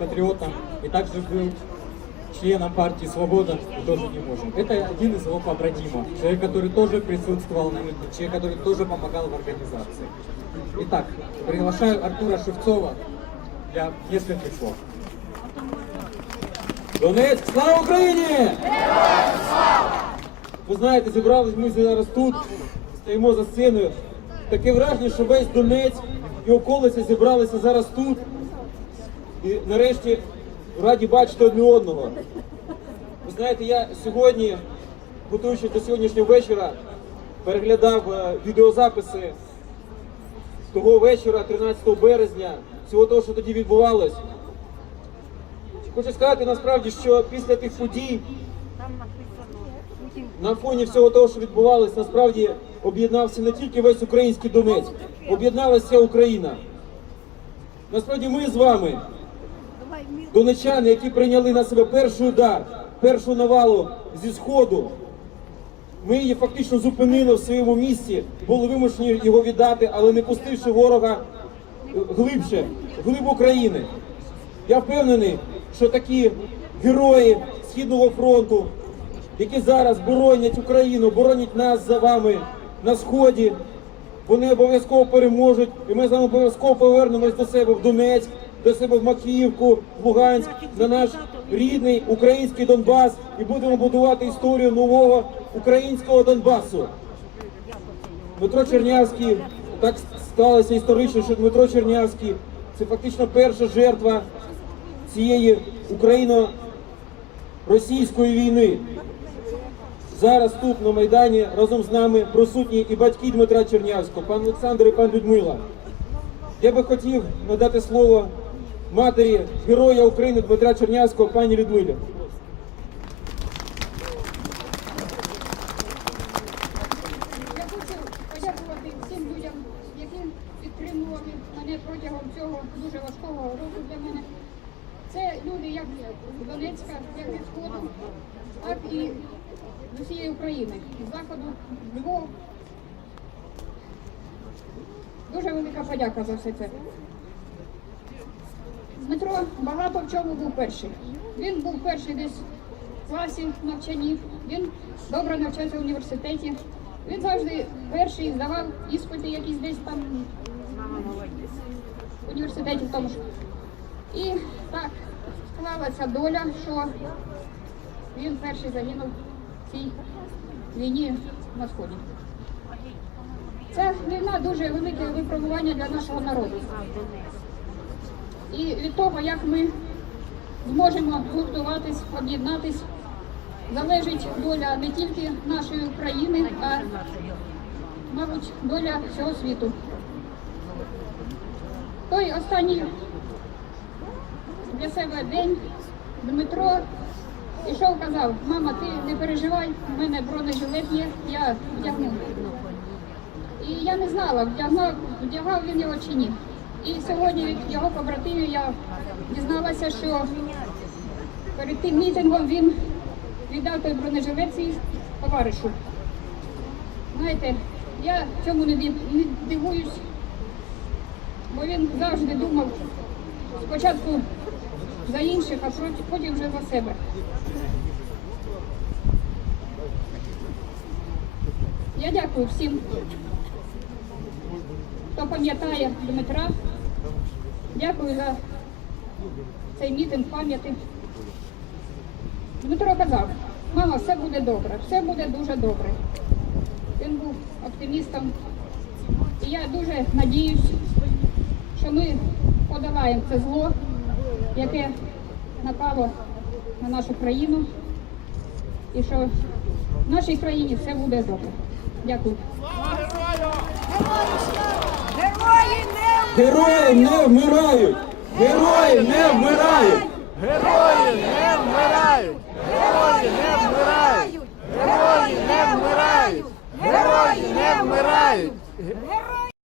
патриотом и также был членом партии «Свобода» и тоже не можем. Это один из его побратимов, человек, который тоже присутствовал на митинге, человек, который тоже помогал в организации. Итак, приглашаю Артура Шевцова для нескольких слов. Донецьк, слава Україні! Ви знаєте, зібрались ми зараз тут, стоїмо за сценою. Таке враження, що весь Донецьк і околиці зібралися зараз тут. І нарешті раді бачити одне одного. Ви знаєте, я сьогодні, готуючись до сьогоднішнього вечора, переглядав е, відеозаписи того вечора, 13 березня, всього того, що тоді відбувалось. Хочу сказати насправді, що після тих подій на фоні всього того, що відбувалось, насправді об'єднався не тільки весь український Донецьк, об'єдналася Україна. Насправді ми з вами, донечани, які прийняли на себе перший удар, першу навалу зі сходу, ми її фактично зупинили в своєму місці, були вимушені його віддати, але не пустивши ворога глибше, глиб України. Я впевнений, що такі герої Східного фронту, які зараз боронять Україну, боронять нас за вами на сході, вони обов'язково переможуть, і ми з вами обов'язково повернемось до себе в Донецьк, до себе в Макіївку, в Луганськ, на наш рідний український Донбас і будемо будувати історію нового українського Донбасу. Дмитро Чернявський, так сталося історично, що Дмитро Чернявський це фактично перша жертва цієї україно-російської війни. Зараз тут на Майдані разом з нами присутні і батьки Дмитра Чернявського, пан Олександр і пан Людмила. Я би хотів надати слово матері Героя України Дмитра Чернявського, пані Людмилі. Я хочу подякувати всім людям, які підтримували протягом цього дуже важкого року для мене. Це люди як з Донецька, як від Сходу, так і з усієї України, з Заходу, Львов. Дуже велика подяка за все це. Дмитро багато в чому був перший. Він був перший десь в класі навчанні, він добре навчався в університеті. Він завжди перший здавав іспити якісь десь там в університеті в тому ж. І так склалася доля, що він перший загинув цій війні на сході. Ця війна дуже велике випробування для нашого народу. І від того, як ми зможемо гуртуватись, об'єднатись, залежить доля не тільки нашої України, а, мабуть, доля всього світу. Той останній для себе день Дмитро ішов, казав, мама, ти не переживай, в мене бронежилет є, я вдягну. І я не знала, вдягав, вдягав він його чи ні. І сьогодні від його побратимів я дізналася, що перед тим мітингом він віддав той бронежилет свій товаришу. Знаєте, я цьому не дивуюсь, бо він завжди думав спочатку за інших, а проти- потім вже за себе. Я дякую всім, хто пам'ятає Дмитра. Дякую за цей мітинг пам'яті. Дмитро казав, мама, все буде добре, все буде дуже добре. Він був оптимістом. І я дуже надіюсь, що ми подолаємо це зло, яке напало на нашу країну, і що в нашій країні все буде добре. Дякую. Герої не вмирають! Герої не вмирають! Герої не вмирають!